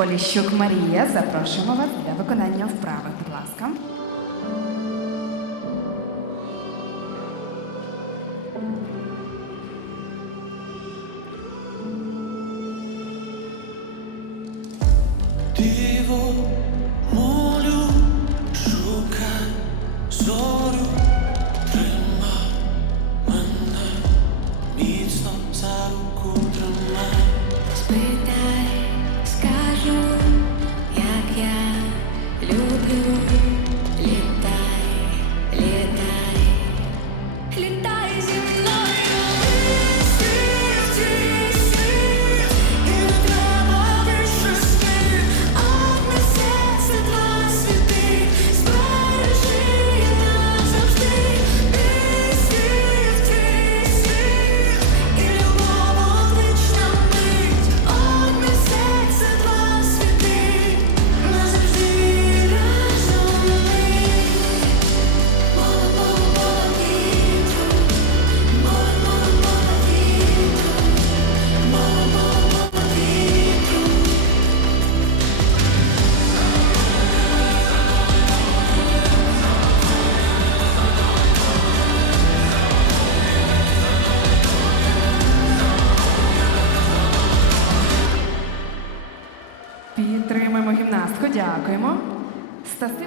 Поліщук Марія, запрошуємо вас для виконання вправи. Будь ласка. Диво молю, шукай зорю, трима мене, міцно за руку трима. Підтримуємо гімнастку. Дякуємо. Стаси.